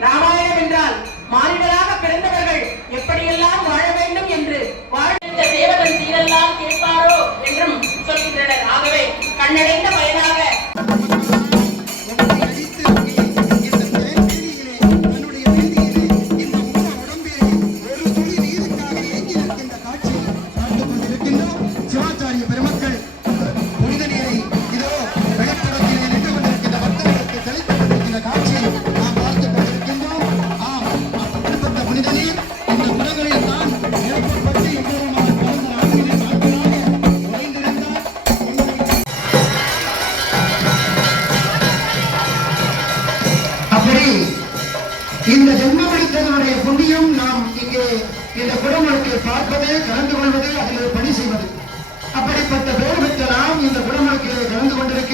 ராமாயணம் என்றால் மாறிடலாக பிறந்தவர்கள் எப்படியெல்லாம் வாழ வேண்டும் என்று வாழ்ந்த தேவதன் சீரெல்லாம் கேட்பாரோ என்றும் சொல்கின்றனர். ஆகவே கண்ணடைந்த பயனாக இந்த ஜென்மமெடுத்ததனுடைய புண்ணியம் நாம் இங்கே இந்த குடமுழுக்கை பார்ப்பது கலந்து கொள்வது அதில் பணி செய்வது. அப்படிப்பட்ட பேர் பெற்ற நாம் இந்த குடமுழுக்கிலே கலந்து கொண்டிருக்கின்றோம்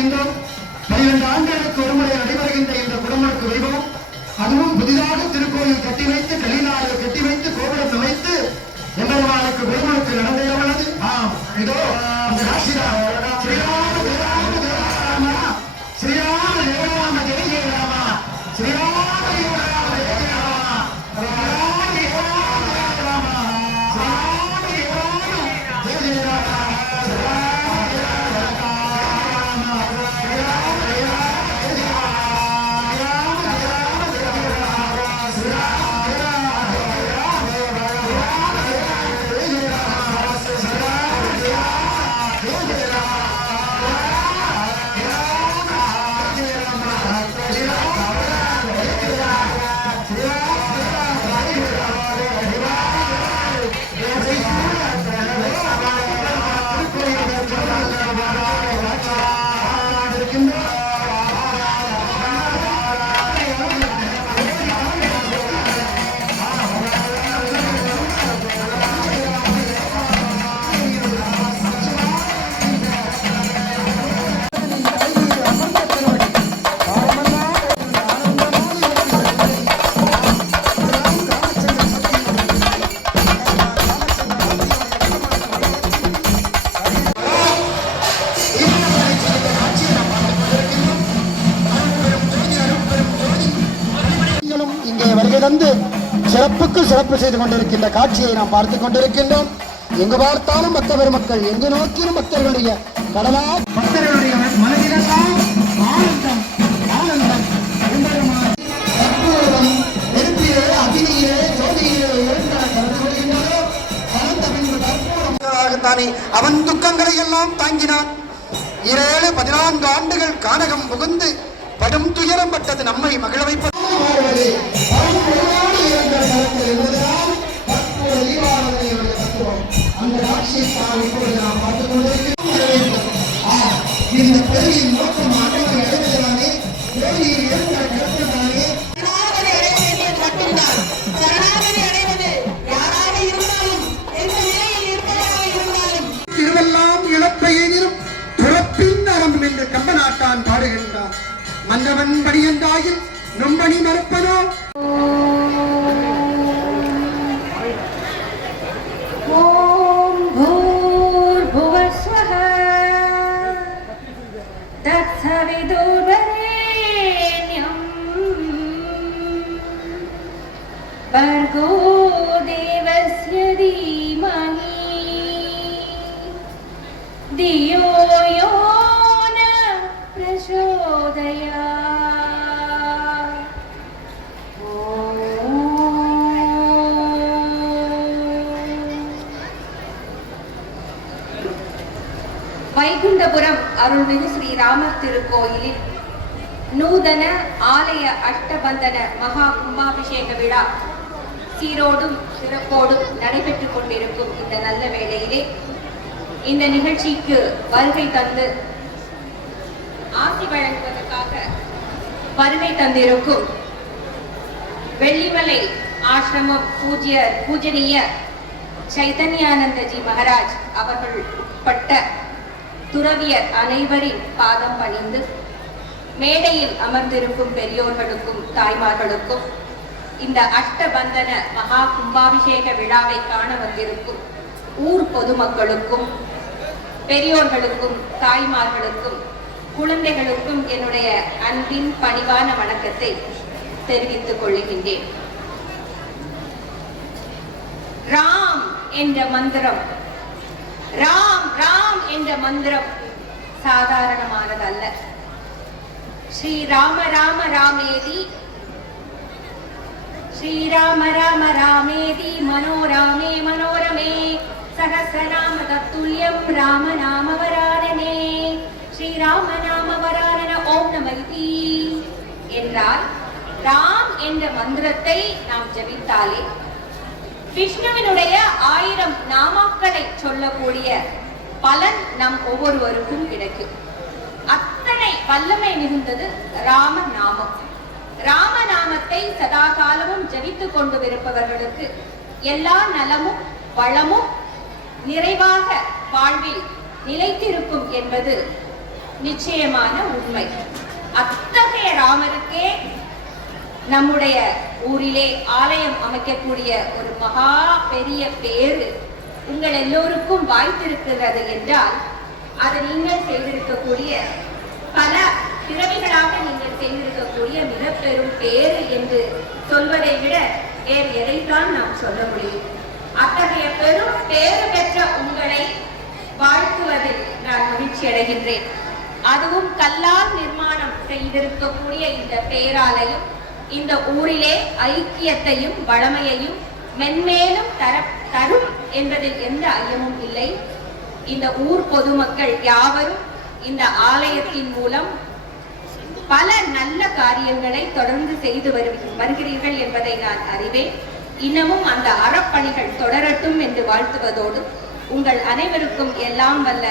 in the சிறப்புக்கு சிறப்பு செய்து கொண்டிருக்கின்ற காட்சியை நாம் பார்த்துக் கொண்டிருக்கின்றோம். எங்கு பார்த்தாலும் பக்த பெருமக்கள் எங்கு நோக்கிலும் பக்தர்களுடைய கடலா பக்தர்களுடைய மனதிலெல்லாம் ஆனந்தம் ஆனந்தம். எம்பெருமான் நெருப்பிலே அக்னியிலே ஜோதியிலே எழுந்த அவன் துக்கங்களை எல்லாம் தாங்கினான். இரேழு பதினான்கு ஆண்டுகள் கானகம் புகுந்து படும் துயரம் பட்டது நம்மை மகிழ வைப்பது. கம்பநாட்டான் பாடுகின்றான். மன்னவன் பணியந்தாயில் நொம்பணி மறுப்பதோ तत्सविदुर्वरेण्यम् भर्गो देवस्य धीमहि धियो வைகுண்டபுரம் அருள்மிகு ஸ்ரீராமர் திருக்கோயிலில் நூதன ஆலய அஷ்டபந்தன மகா கும்பாபிஷேக விழா சீரோடும் சிறப்போடும் நடைபெற்றுக் கொண்டிருக்கும் இந்த நல்ல வேளையிலே இந்த நிகழ்ச்சிக்கு வருகை தந்து ஆசி வழங்குவதற்காக வருகை தந்திருக்கும் வெள்ளிமலை ஆசிரமம் பூஜ்ய பூஜனீய சைதன்யானந்தஜி மகாராஜ் அவர்கள் உட்பட்ட துறவியர் அனைவரின் பாதம் பணிந்து மேடையில் அமர்ந்திருக்கும் பெரியோர்களுக்கும் தாய்மார்களுக்கும் இந்த அஷ்டபந்தன மகா கும்பாபிஷேக விழாவை காண வந்திருக்கும் ஊர் பொதுமக்களுக்கும் பெரியோர்களுக்கும் தாய்மார்களுக்கும் குழந்தைகளுக்கும் என்னுடைய அன்பின் பணிவான வணக்கத்தை தெரிவித்துக் கொள்ளுகின்றேன் ராம் என்ற மந்திரம் ராம் ராம் என்ற மந்திரம் சாதாரணமானதல்ல. ஸ்ரீ ராம ராம ராமேதி. ஸ்ரீராம ராம ராமேதி. மனோராமே மனோரமே. சகசராம தத்துல்யம் ராம நாம வரானனே ஸ்ரீராம நாம வரானன ஓம் நமதி என்றால் ராம் என்ற மந்திரத்தை நாம் ஜபித்தாலே விஷ்ணுவினுடைய ஆயிரம் நாமாக்களை சொல்லக்கூடிய பலன் நம் ஒவ்வொருவருக்கும் கிடைக்கும் அத்தனை வல்லமை மிகுந்தது ராம நாமம் ராம நாமத்தை சதா காலமும் ஜபித்துக் கொண்டு இருப்பவர்களுக்கு எல்லா நலமும் வளமும் நிறைவாக வாழ்வில் நிலைத்திருக்கும் என்பது நிச்சயமான உண்மை. அத்தகைய ராமருக்கே நம்முடைய ஊரிலே ஆலயம் அமைக்கக்கூடிய ஒரு மகா பெரிய பேரு உங்கள் எல்லோருக்கும் வாய்த்திருக்கிறது என்றால் அது நீங்கள் செய்திருக்கக்கூடிய பல பிறவிகளாக நீங்கள் செய்திருக்கக்கூடிய மிக பெரும் பேரு என்று சொல்வதை விட வேறு எதைத்தான் நாம் சொல்ல முடியும்? அத்தகைய பெரும் பேரு பெற்ற உங்களை வாழ்த்துவதில் நான் மகிழ்ச்சி அடைகின்றேன். அதுவும் கல்லால் நிர்மாணம் செய்திருக்கக்கூடிய இந்த பேராலயம் இந்த ஊரிலே ஐக்கியத்தையும் வளமையையும் மென்மேலும் தர தரும் என்பதில் எந்த ஐயமும் இல்லை. இந்த ஊர் பொதுமக்கள் யாவரும் இந்த ஆலயத்தின் மூலம் பல நல்ல காரியங்களை தொடர்ந்து செய்து வருகிறீர்கள் என்பதை நான் அறிவேன். இன்னமும் அந்த அறப்பணிகள் தொடரட்டும் என்று வாழ்த்துவதோடு உங்கள் அனைவருக்கும் எல்லாம் வல்ல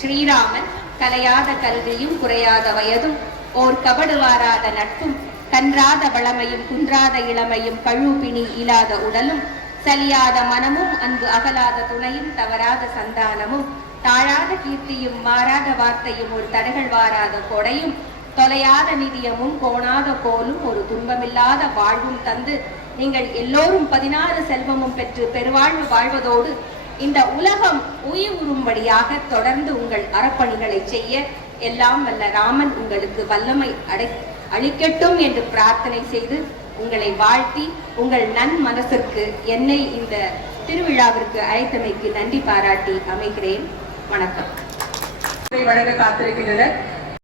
ஸ்ரீராமன். கலையாத கல்வியும் குறையாத வயதும் ஓர் கபடுவாராத நட்பும் கன்றாத வளமையும் குன்றாத இளமையும் கழுப்பிணி இல்லாத உடலும் சலியாத மனமும் அன்பு அகலாத துணையும் தவறாத சந்தானமும் தாழாத கீர்த்தியும் மாறாத வார்த்தையும் ஒரு தடைகள் வாராத கொடையும் தொலையாத நிதியமும் கோணாத கோலும் ஒரு துன்பமில்லாத வாழ்வும் தந்து நீங்கள் எல்லோரும் பதினாறு செல்வமும் பெற்று பெருவாழ்வு வாழ்வதோடு இந்த உலகம் உயிரும்படியாக தொடர்ந்து உங்கள் அறப்பணிகளை செய்ய எல்லாம் வல்ல ராமன் உங்களுக்கு வல்லமை அடை அளிக்கட்டும் என்று பிரார்த்தனை செய்து உங்களை வாழ்த்தி உங்கள் நன் மனசிற்கு என்னை இந்த திருவிழாவிற்கு அழைத்தமைக்கு நன்றி பாராட்டி அமைகிறேன். வணக்கம். வழங்க காத்திருக்கின்றனர்.